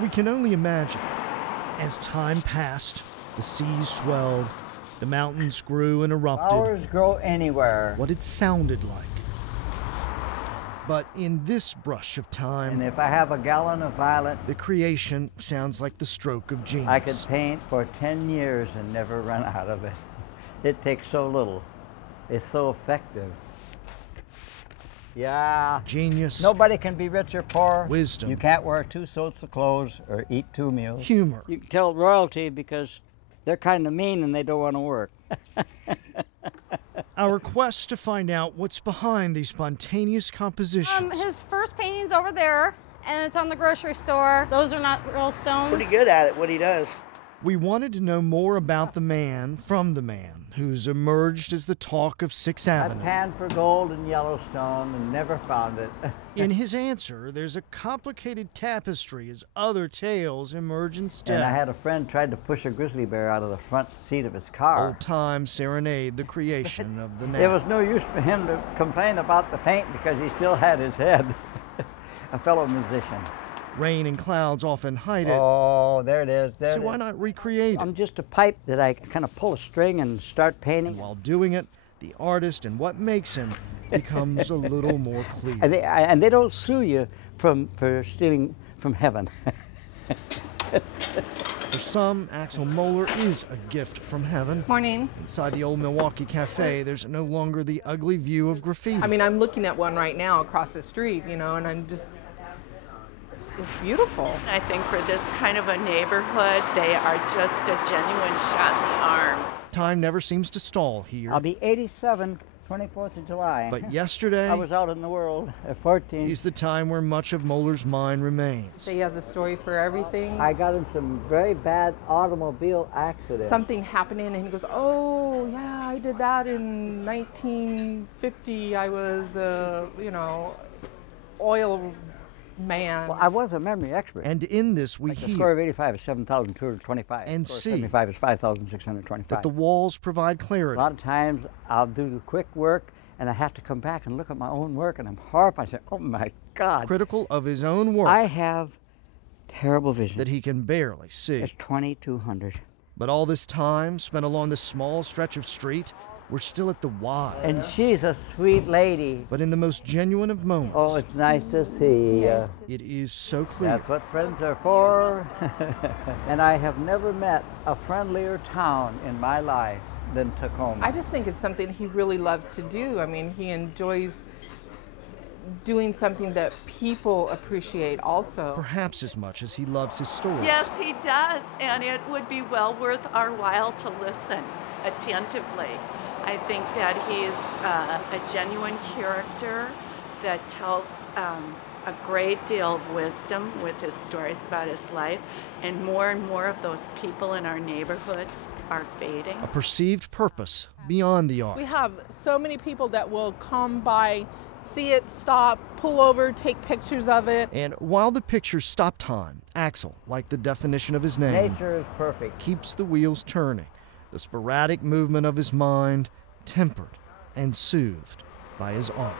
We can only imagine. As time passed, the seas swelled, the mountains grew and erupted. Flowers grow anywhere. What it sounded like. But in this brush of time, And if I have a gallon of violet, the creation sounds like the stroke of genius. I could paint for 10 years and never run out of it. It takes so little. It's so effective. Yeah. Genius. Nobody can be rich or poor. Wisdom. You can't wear 2 suits of clothes or eat 2 meals. Humor. You can tell royalty because they're kind of mean and they don't want to work. Our quest to find out what's behind these spontaneous compositions. His first painting's over there, and it's on the grocery store. Those are not real stones. Pretty good at it, what he does. We wanted to know more about the man from the man who's emerged as the talk of 6th I Avenue. panned for gold in Yellowstone and never found it. In his answer, there's a complicated tapestry as other tales emerge instead. And I had a friend tried to push a grizzly bear out of the front seat of his car. Old time serenade the creation of the now. It was no use for him to complain about the paint because he still had his head. A fellow musician. Rain and clouds often hide it. Oh, there it is. There So it why is. not recreate it? I'm just a pipe that I kind of pull a string and start painting. And while doing it, the artist and what makes him becomes a little more clear. And they don't sue you for stealing from heaven. For some, Axel Moeller is a gift from heaven. Morning. Inside the old Milwaukee Cafe, there's no longer the ugly view of graffiti. I mean, I'm looking at one right now across the street, you know, and I'm just, it's beautiful. I think for this kind of a neighborhood, they are just a genuine shot in the arm. Time never seems to stall here. I'll be 87, 24th of July. But yesterday I was out in the world at 14. is the time where much of Moeller's mind remains. So he has a story for everything. I got in some very bad automobile accidents. Something happening, and he goes, "Oh, yeah, I did that in 1950. I was, you know, oil man." Well, I was a memory expert. And in this we Like the score hear of 85 is 7,225. And score of see 75 is 5,625. that the walls provide A clarity. lot of times I'll do the quick work and I have to come back and look at my own work and I'm horrified. I say, oh my God. Critical of his own work I have terrible vision. that he can barely see. It's 2200. But all this time spent along this small stretch of street, we're still at the why. And she's a sweet lady. But in the most genuine of moments, Oh, it's nice to see you. it is so clear. That's what friends are for. And I have never met a friendlier town in my life than Tacoma. I just think it's something he really loves to do. I mean, he enjoys doing something that people appreciate also. Perhaps as much as he loves his stories. Yes, he does, and it would be well worth our while to listen attentively. I think that he's a genuine character that tells a great deal of wisdom with his stories about his life, and more of those people in our neighborhoods are fading. A perceived purpose beyond the art. We have so many people that will come by, see it, stop, pull over, take pictures of it. And while the pictures stop time, Axel, like the definition of his name, Nature is perfect. keeps the wheels turning, the sporadic movement of his mind tempered and soothed by his art.